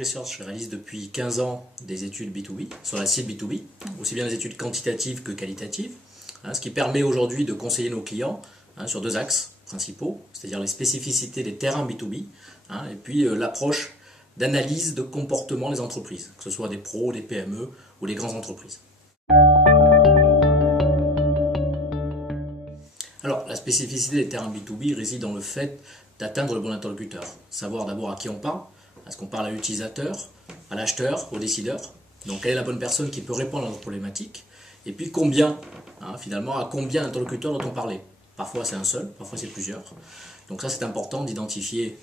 Research réalise depuis 15 ans des études B2B sur la cible B2B, aussi bien des études quantitatives que qualitatives, ce qui permet aujourd'hui de conseiller nos clients sur deux axes principaux, c'est-à-dire les spécificités des terrains B2B et puis l'approche d'analyse de comportement des entreprises, que ce soit des pros, des PME ou des grandes entreprises. Alors, la spécificité des terrains B2B réside dans le fait d'atteindre le bon interlocuteur, savoir d'abord à qui on parle. Est-ce qu'on parle à l'utilisateur, à l'acheteur, au décideur? Donc, quelle est la bonne personne qui peut répondre à notre problématique? Et puis, combien, finalement, à combien d'interlocuteurs doit-on parler? Parfois, c'est un seul, parfois, c'est plusieurs. Donc, ça, c'est important d'identifier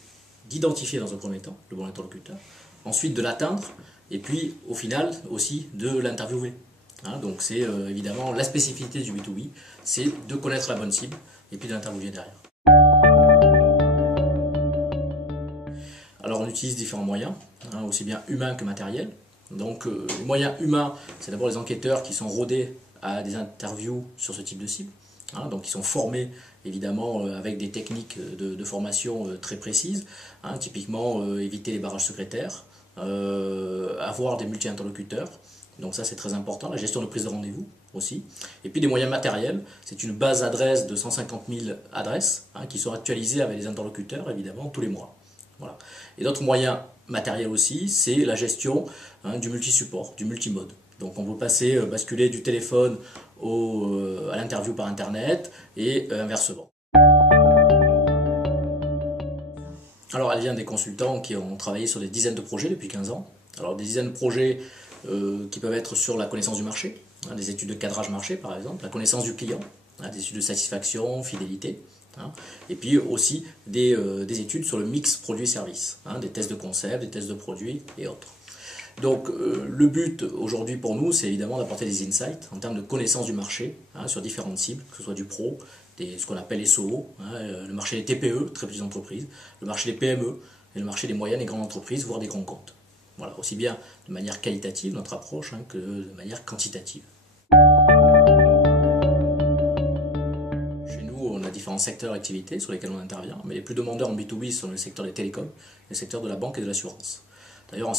dans un premier temps le bon interlocuteur, ensuite de l'atteindre, et puis, au final, aussi de l'interviewer. Donc, c'est évidemment la spécificité du B2B, c'est de connaître la bonne cible, et puis de l'interviewer derrière. Alors on utilise différents moyens, aussi bien humains que matériels. Donc les moyens humains, c'est d'abord les enquêteurs qui sont rodés à des interviews sur ce type de cible. Donc ils sont formés évidemment avec des techniques de formation très précises. Typiquement éviter les barrages secrétaires, avoir des multi-interlocuteurs. Donc ça c'est très important, la gestion de prise de rendez-vous aussi. Et puis des moyens matériels, c'est une base adresse de 150 000 adresses qui sont actualisées avec les interlocuteurs évidemment tous les mois. Voilà. Et d'autres moyens matériels aussi, c'est la gestion du multi-support, du multimode. Donc on peut basculer du téléphone à l'interview par internet et inversement. Alors elle vient des consultants qui ont travaillé sur des dizaines de projets depuis 15 ans. Alors des dizaines de projets qui peuvent être sur la connaissance du marché, des études de cadrage marché par exemple, la connaissance du client, des études de satisfaction, fidélité. Et puis aussi des études sur le mix produit-service, des tests de concept, des tests de produits et autres. Donc le but aujourd'hui pour nous, c'est évidemment d'apporter des insights en termes de connaissance du marché sur différentes cibles, que ce soit du pro, ce qu'on appelle les SOO, le marché des TPE, très petites entreprises, le marché des PME et le marché des moyennes et grandes entreprises, voire des grands comptes. Voilà, aussi bien de manière qualitative notre approche que de manière quantitative. Différents secteurs d'activité sur lesquels on intervient, mais les plus demandeurs en B2B sont le secteur des télécoms, le secteur de la banque et de l'assurance. D'ailleurs,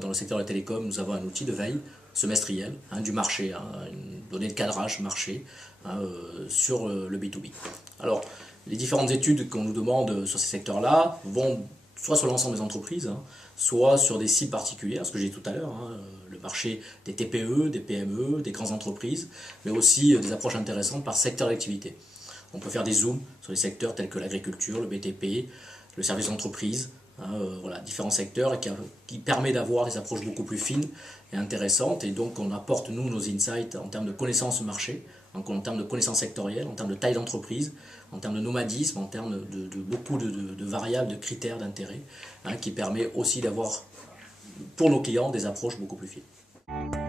dans le secteur des télécoms, nous avons un outil de veille semestriel du marché, une donnée de cadrage marché sur le B2B. Alors, les différentes études qu'on nous demande sur ces secteurs-là vont soit sur l'ensemble des entreprises, soit sur des cibles particulières, ce que j'ai dit tout à l'heure, le marché des TPE, des PME, des grandes entreprises, mais aussi des approches intéressantes par secteur d'activité. On peut faire des zooms sur les secteurs tels que l'agriculture, le BTP, le service d'entreprise, voilà, différents secteurs qui permet d'avoir des approches beaucoup plus fines et intéressantes. Et donc on apporte nous nos insights en termes de connaissances marché, en termes de connaissances sectorielles, en termes de taille d'entreprise, en termes de nomadisme, en termes de beaucoup de variables, de critères d'intérêt, qui permet aussi d'avoir pour nos clients des approches beaucoup plus fines.